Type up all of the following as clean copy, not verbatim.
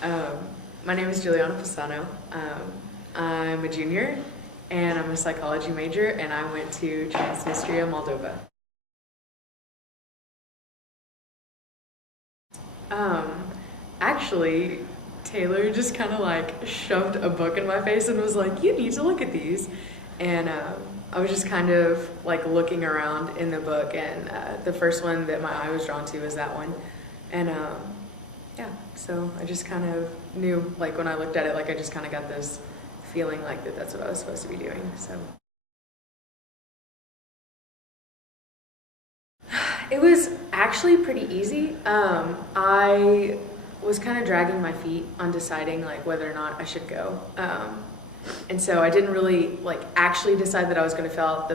Um, my name is Juliana Pisano. I'm a junior and I'm a psychology major, and I went to Transnistria, Moldova. Um, Actually, Taylor just kind of like shoved a book in my face and was like, "You need to look at these." And I was just kind of like looking around in the book, and the first one that my eye was drawn to was that one. And yeah, so I just kind of knew, like when I looked at it, like I just kind of got this feeling like that's what I was supposed to be doing. So it was actually pretty easy. I was kind of dragging my feet on deciding like whether or not I should go. And so I didn't really like actually decide that I was going to fill out the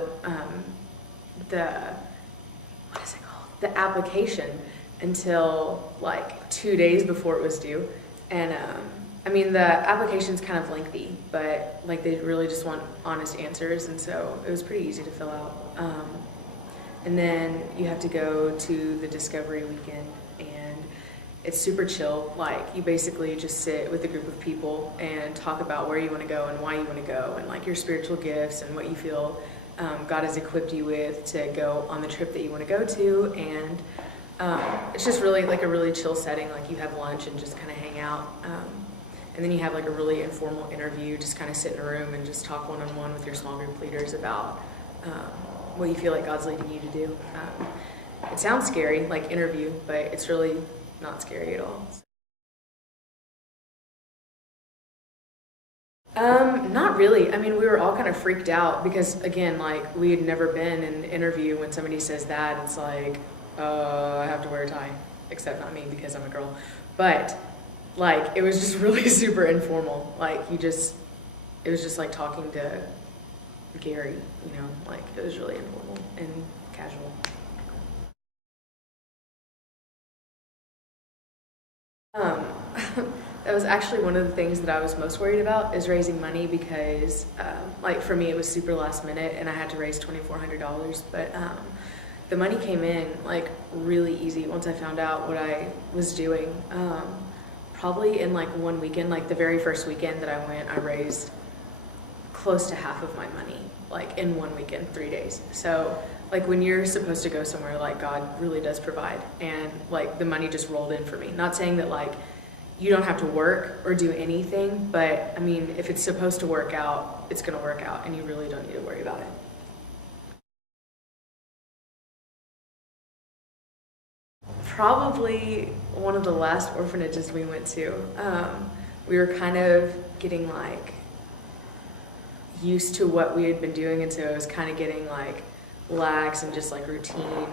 what is it called, the application until like 2 days before it was due. And I mean, the application's kind of lengthy, but like they really just want honest answers, and so it was pretty easy to fill out. And then you have to go to the discovery weekend, and it's super chill. Like you basically just sit with a group of people and talk about where you want to go and why you want to go, and like your spiritual gifts and what you feel God has equipped you with to go on the trip that you want to go to. And it's just really like a really chill setting. Like you have lunch and just kind of hang out. And then you have like a really informal interview, just kind of sit in a room and just talk one-on-one with your small group leaders about what you feel like God's leading you to do. It sounds scary, like interview, but it's really not scary at all. Not really. I mean, we were all kind of freaked out because, again, like we had never been in an interview. When somebody says that, it's like, I have to wear a tie, except not me because I'm a girl. But like, it was just really super informal. Like it was just like talking to Gary, like it was really informal and casual. Um, that was actually one of the things that I was most worried about, is raising money, because like for me it was super last minute and I had to raise $2,400, but the money came in like really easy once I found out what I was doing. Probably in like one weekend, like the very first weekend that I went, I raised close to half of my money, like in one weekend, 3 days. So like when you're supposed to go somewhere, like God really does provide, and like the money just rolled in for me. Not saying that like you don't have to work or do anything, but I mean, if it's supposed to work out, it's gonna work out, and you really don't need to worry about it. Probably one of the last orphanages we went to. We were kind of getting like used to what we had been doing, and so it was kind of getting like lax and just like routine.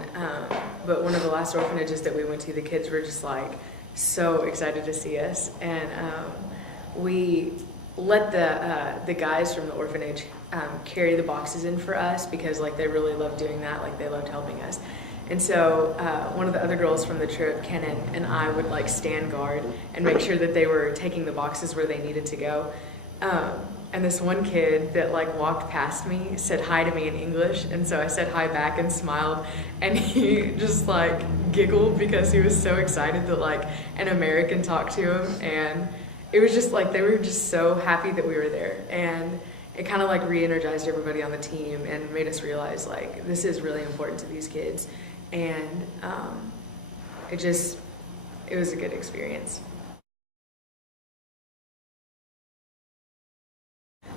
But one of the last orphanages that we went to, the kids were just like so excited to see us, and we let the guys from the orphanage carry the boxes in for us, because like they really loved doing that, like they loved helping us. And so one of the other girls from the trip, Kenan, and I would like stand guard and make sure that they were taking the boxes where they needed to go. And this one kid that like walked past me said hi to me in English, and so I said hi back and smiled, and he just like giggled because he was so excited that like an American talked to him, and it was just like they were just so happy that we were there, and it kind of like re-energized everybody on the team and made us realize like this is really important to these kids, and it was a good experience.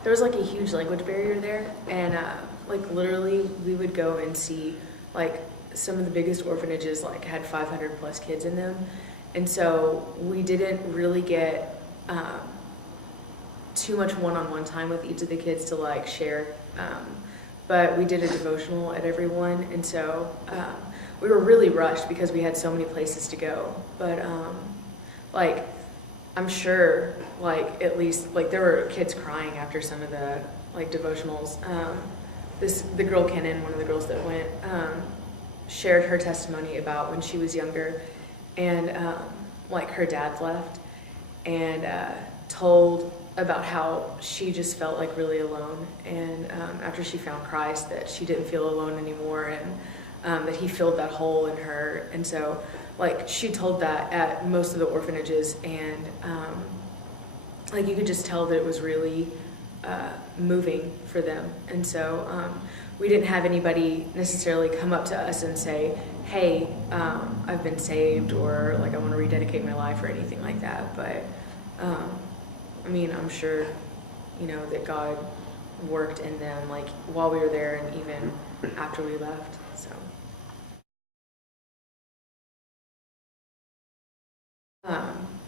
There was like a huge language barrier there, and like literally we would go and see like some of the biggest orphanages like had 500 plus kids in them, and so we didn't really get too much one-on-one time with each of the kids to like share, but we did a devotional at everyone, and so we were really rushed because we had so many places to go, but like I'm sure like at least like there were kids crying after some of the like devotionals. The girl Kenan, one of the girls that went, shared her testimony about when she was younger, and like her dad left, and told about how she just felt like really alone, and after she found Christ, that she didn't feel alone anymore, and that he filled that hole in her. And so like she told that at most of the orphanages, and like you could just tell that it was really moving for them. And so we didn't have anybody necessarily come up to us and say, hey, I've been saved, or like I want to rededicate my life or anything like that. But I mean, I'm sure, you know, that God worked in them like while we were there and even after we left. So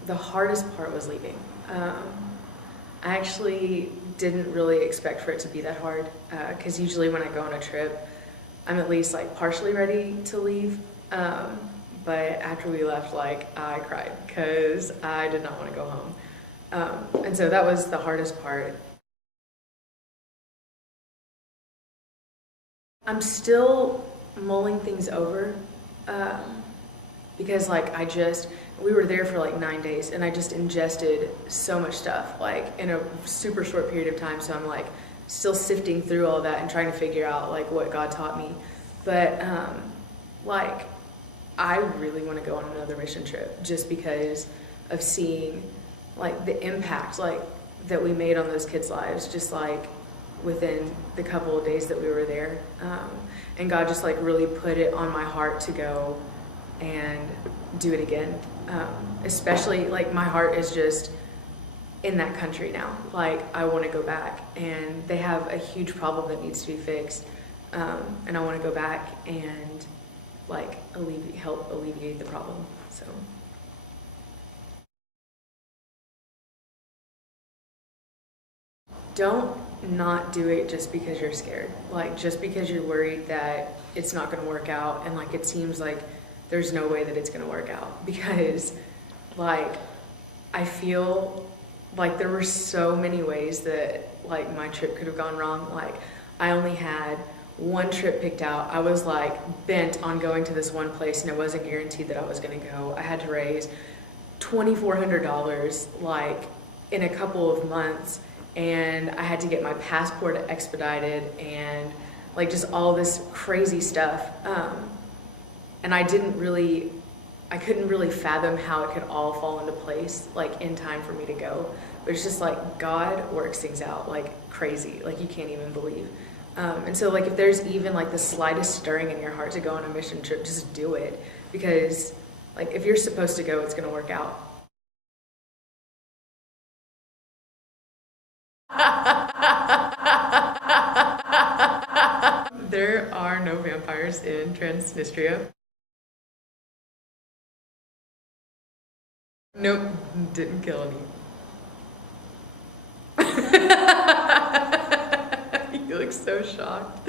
the hardest part was leaving. I actually didn't really expect for it to be that hard, because usually when I go on a trip, I'm at least like partially ready to leave. But after we left, like I cried because I did not want to go home. And so that was the hardest part. I'm still mulling things over, because like we were there for like 9 days, and I just ingested so much stuff like in a super short period of time. So I'm like still sifting through all that and trying to figure out like what God taught me. But like I really want to go on another mission trip just because of seeing like the impact like that we made on those kids' lives, just like within the couple of days that we were there. And God just like really put it on my heart to go and do it again. Especially like my heart is just in that country now. Like I want to go back, and they have a huge problem that needs to be fixed. And I want to go back and like help alleviate the problem. So. Don't not do it just because you're scared. Like just because you're worried that it's not going to work out, and like it seems like there's no way that it's going to work out, because like I feel like there were so many ways that like my trip could have gone wrong. Like I only had one trip picked out. I was like bent on going to this one place, and it wasn't guaranteed that I was going to go. I had to raise $2,400 like in a couple of months, and I had to get my passport expedited and like just all this crazy stuff. And I couldn't really fathom how it could all fall into place like in time for me to go. But it's just like God works things out like crazy, like you can't even believe. And so like if there's even like the slightest stirring in your heart to go on a mission trip, just do it, because like if you're supposed to go, it's going to work out. There are no vampires in Transnistria. Nope, didn't kill any. You look so shocked.